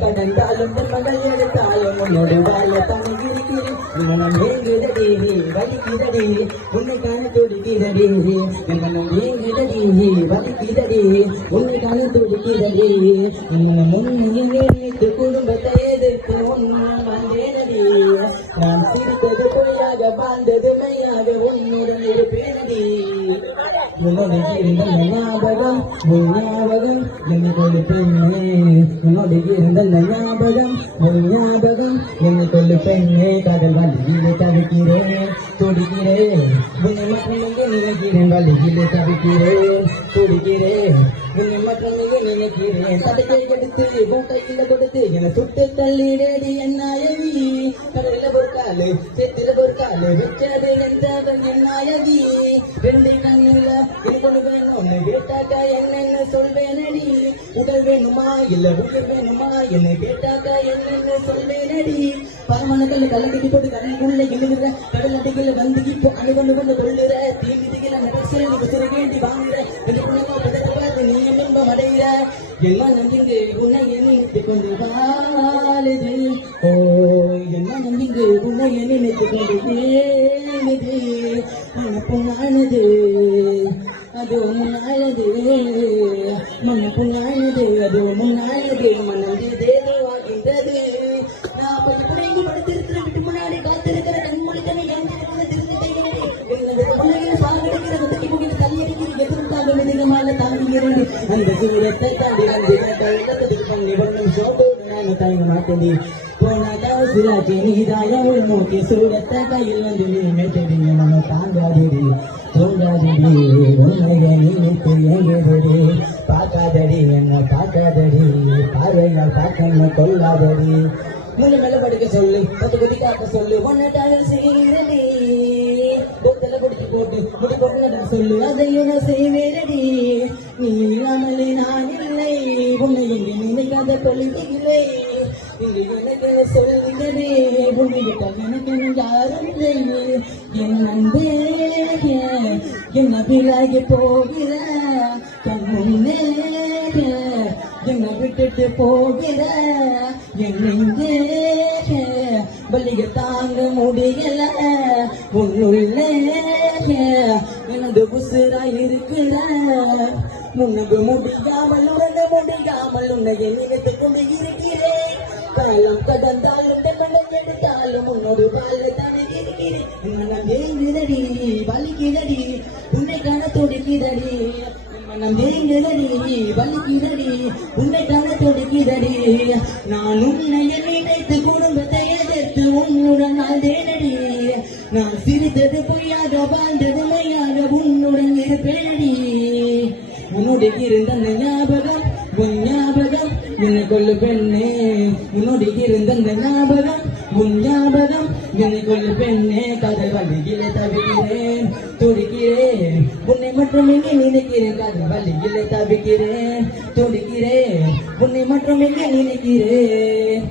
கடந்தாலும் மகள் எடுத்தாலும் உன்னோடு வாழ தனிக்கிறேன் மனம் ஏங்குதடி வலிக்குதடி உன்னை காண துடிக்கிறடி மனம் ஏங்குதடி வலிக்குதடி உன்னை காண துடிக்கிறடி மனம் உன்னையும் நினைத்து குடும்பத்தை எதிர்த்து உன்னுடன் வந்தேனடி நான் சிரித்தது பொய்யாக வாழ்ந்தது மையாக உன்னுடன் இருப்பேனடி உன்னோடு இருந்த ஞாபகம் உன் ஞாபகம் என்னை கொண்டு பெண்ணே உன்னோடு இருந்த ஞாபகம் உன் ஞாபகம் என்னை கொண்டு பெண்ணே காதல் வழியிலே தவிக்கிறேன் துடிக்கிறேன் உன்னை மட்டும் நினைக்கிறேன் வழியிலே தவிக்கிறேன் துடிக்கிறேன் உன்னை மட்டும் நினைக்கிறேன் தடையை எடுத்து உன் கையில கொடுத்து என சுட்டு தள்ளிடேடி என்னாயவி கடலில ஒரு காலு செத்தில ஒரு காலு வச்சது என்றவன் என்னாயவி ரெண்டு கண்ணுல இது கொண்டு வேணும்னு கேட்டாக்கா என்னன்னு சொல்வேனடி உடல் வேணுமா இல்ல உயிர் வேணுமா என்ன கேட்டாக்கா என்னன்னு சொல்வேனடி பரமணக்கல்ல கலந்துக்கு போட்டு கடலுக்குள்ள எழுதுற கடல் அடிக்கல வந்து இப்போ அணுகொண்டு வந்து கொள்ளுற தீமிதிகள நடக்கிறது சிறுகேண்டி வாங்குற நீ இன்பம் அடைகிற என்ன நம்பிங்கு உன்னை நினைத்து கொண்டு வாழுது ஓ என்ன நம்பிங்கு உன்னை நினைத்து கொண்டு வேணுது மனப்புண்ணானது அது முன்னானது மனப்புண்ணானது அது முன்னானது மனம் தேவாகின்றது நான் படிப்படைக்கு படுத்திருக்கிற விட்டு முன்னாடி காத்திருக்கிற கண்மொழித்தனை எங்க திருத்தி தைக்கிறேன் சாகடிக்கிற கத்தி குடித்து தள்ளியடிக்கிற எதிர்த்தாக மிதிகமாக தாங்குகிறது அந்த சூரத்தை தாண்டி வந்து பண்ணி ஒன்றும் சோட்டோடு நான் தாங்க மாட்டேன் போனாக்கா சிலாச்சி நீதாயம் நோக்கி சூரத்தை கையில் வந்து நீ மெத்தடிங்க நம்ம தாங்காதடி தோன்றாதடி உண்மையை நினைத்து எங்கிறது பார்க்காதடி என்ன பார்க்காதடி பார்வையால் பார்க்க கொள்ளாதடி மூணு மேல படிக்க சொல்லு பத்து கொடி காக்க சொல்லு ஒன்னாட்டாக செய்யறடி பொத்தல பிடிச்சு போட்டு முடி போட்டு சொல்லு அதையும் நான் செய்வேனடி நீ இல்லாமலே நான் இல்லை உன்னை இங்கு நினைக்காத தொழிலை இங்கு எனக்கு சொல்லுகிறே உன்னை விட்டால் எனக்கு யாரும் இல்லை என் அன்பே என்ன விலகி போகிற கண் முன்னே என்ன விட்டுட்டு போகிற என்னெங்கே வலிய தாங்க முடியல உன்னுள்ளே எனது உசுரா இருக்கிற முன்னது முடியாமல் உடனே முடியாமல் உன்னை நினைத்து கொண்டு இருக்கிறேன் காலம் கடந்தாலும் தெப்பனை எடுத்தாலும் உன்னோடு வாழ தானே இருக்கிறேன் மனம் ஏங்குதடி வலிக்குதடி உன்னை காண துடிக்குதடி மனம் ஏங்குதடி வலிக்குதடி உன்னை காண துடிக்குதடி நான் உன்னை நினைத்து குடும்பத்தை எதிர்த்து உன்னுடன் ஆழ்ந்தேனடி நான் சிரித்தது பொய்யாக வாழ்ந்தது மையாக உன்னுடன் இருப்பேனடி உன்னோடு இருந்த ஞாபகம் உன் ஞாபகம் என்னை கொள்ளு பெண்ணே உன்னோடு இருந்த ஞாபகம் உன் ஞாபகம் என்னை கொள்ளு பெண்ணே காதல் வழியிலே தவிக்கிறேன் துடிக்கிறேன் உன்னை மட்டும் எங்கே நினைக்கிறேன் காதல் வழியிலே தவிக்கிறேன் துடிக்கிறேன் உன்னை மட்டும் எங்கே நினைக்கிறேன்